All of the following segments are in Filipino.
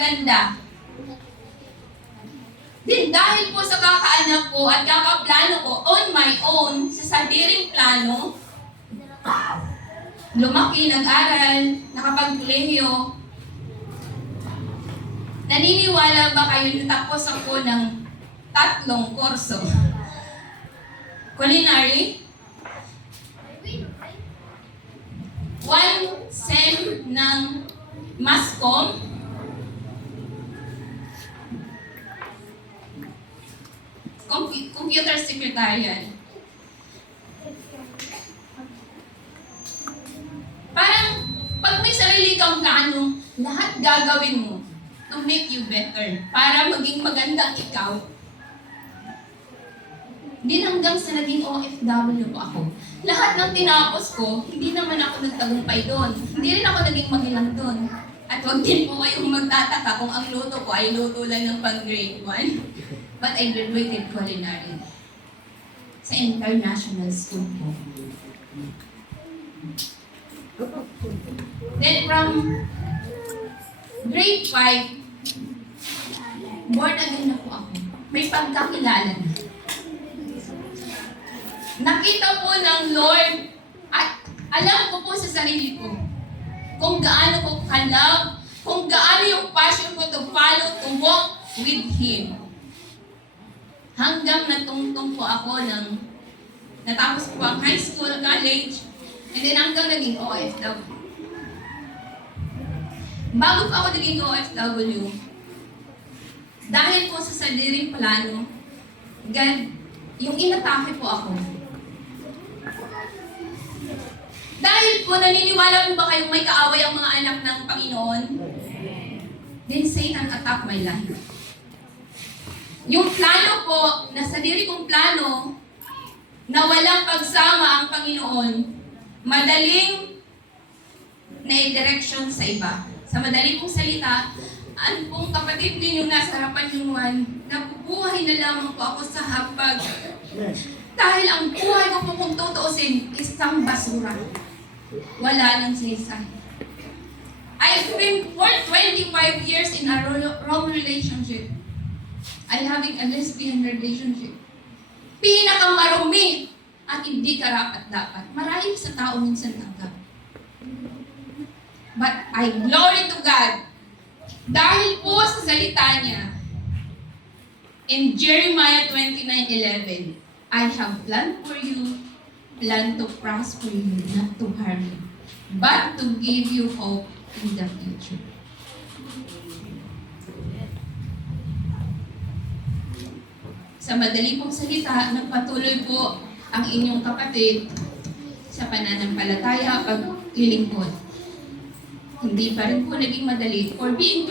Ganda. Din dahil po sa kakaanak ko at kakaplano ko on my own, sa sariling plano, lumaki, nag-aral, nakapag-kolehiyo. Naniniwala ba kayo natapos ako ng 3 kurso? Culinary, 1 sem ng Mascom, computer secretarian. Parang pag may sarili kang plano, lahat gagawin mo to make you better, para maging magandang ikaw. Din hanggang sa naging OFW po ako. Lahat ng tinapos ko, hindi naman ako nagtagumpay doon. Hindi rin ako naging magilang doon. At huwag din po kayong magtataka kung ang luto ko ay luto lang ng pang grade 1. But I graduated culinary sa international school po. Then from grade 5, born again na po ako. May pagkakilala na. Nakita po ng Lord at alam ko po sa sarili ko kung gaano ko ka-love, kung gaano yung passion ko to follow, to walk with Him. Hanggang natungtong po ako natapos po ang high school, college, and then hanggang naging OFW. Bago pa ako naging OFW, dahil po sa sariling plano, God, yung inatake po ako. Dahil po, naniniwala po ba kayong may kaaway ang mga anak ng Panginoon? Then Satan attack my life. Yung plano po, na sarili kong plano, na walang pagsama ang Panginoon, madaling na-direction sa iba. Sa madaling kong salita, ang pong kapatid ninyong nasa harapan yung nabubuhay na lamang po ako sa hapag. Dahil ang buhay ko po kung tutuusin, isang basura. Wala nang sinisay. I've been for 25 years in a wrong relationship. I'm having a lesbian relationship. Pinakamarumi at hindi karapat-dapat. Marahil sa tao minsan tanggap. But I glory to God. Dahil po sa salita niya, in Jeremiah 29:11, I have planned for you, plan to prosper you, not to harm you, but to give you hope in the future. Sa madali pong salita, nagpatuloy po ang inyong kapatid sa pananampalataya paglilingkod. Hindi pa rin po naging madali. For being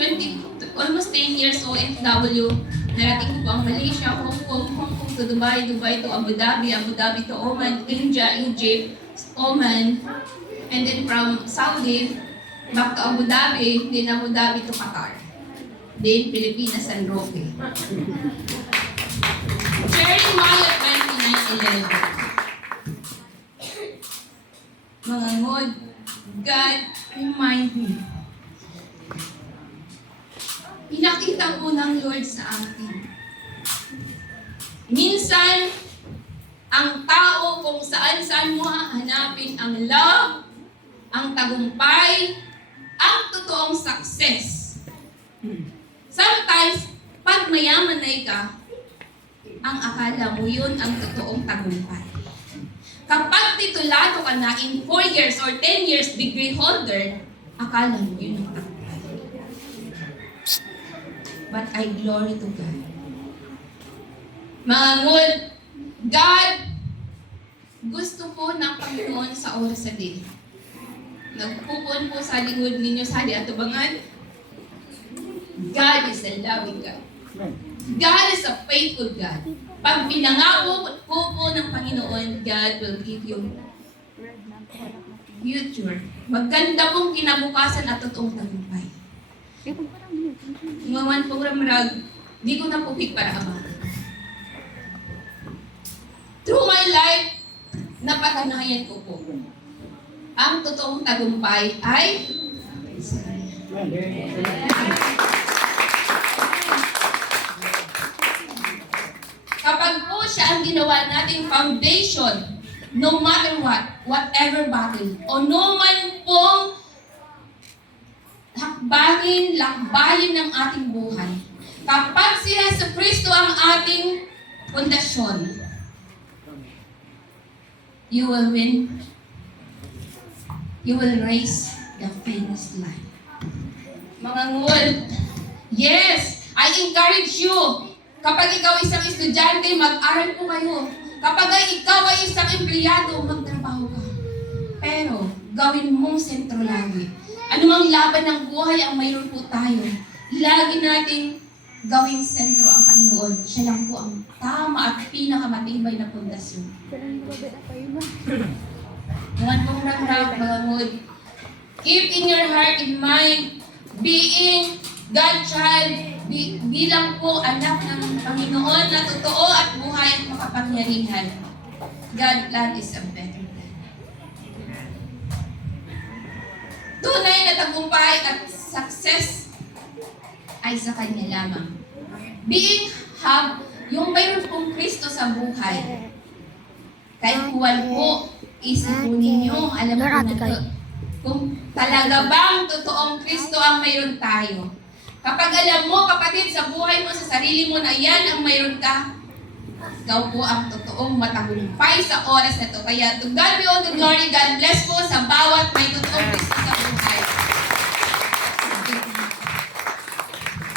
almost 10 years OFW, narating ko po ang Malaysia, Hong Kong to Dubai, Dubai to Abu Dhabi, Abu Dhabi to Oman, India, Egypt, Oman, and then from Saudi, back to Abu Dhabi, then Abu Dhabi to Qatar. Then Pilipinas and Roque. Jeremiah 29:11. Mga ngod, God remind me. Pinakita po ng Lord sa atin. Minsan, ang tao kung saan-saan mo hahanapin ang love, ang tagumpay, ang totoong success. Sometimes, pag mayaman na ka, ang akala mo yun ang totoong tagumpay. Kapag titulado ka na in 4 years or 10 years degree holder, akala mo yun ang tagumpay. But I glory to God. Mga ngod, God, gusto po ng Panginoon sa oras sa din. Nagpupon po sa lingod ninyo sa atubangan. God is a loving God. God is a faithful God. Pag pinangako po ng Panginoon, God will give you future. Maganda pong kinabukasan at totoong tagumpay. Ngawan po ramrag, di ko na po para abang. Through my life, napatunayan ko po. Ang totoong tagumpay ay ginawa nating foundation, no matter what, whatever battle, o no man pong lakbayin ng ating buhay. Kapag si Yesu Kristo ang ating pundasyon, you will win. You will raise the famous line. Mga ngul, yes, I encourage you. Kapag ikaw isang estudyante, mag-aral po kayo. Kapag ikaw ay isang empleyado, magtrabaho ka. Pero, gawin mong sentro lagi. Anumang laban ng buhay ang mayroon po tayo, lagi nating gawing sentro ang Panginoon. Siya lang po ang tama at pinakamatibay na pundasyon. Mga pong rangrang, mga mood. Keep in your heart and mind, being God child, bilang po anak ng Panginoon na totoo at buhay at makapangyarihan. God plan is a better plan. Tunay na tagumpay at success ay sa Kanya lamang. Yung mayroon pong Kristo sa buhay. Kahit buwan po, isipin ninyo, alam mo na ito, kung talaga bang totoong Kristo ang mayroon tayo. Kapag alam mo, kapatid, sa buhay mo, sa sarili mo na yan ang mayroon ka, ikaw po ang totoong matagumpay sa oras na ito. Kaya to God be all the glory, God bless po sa bawat may totoong Kristo sa buhay.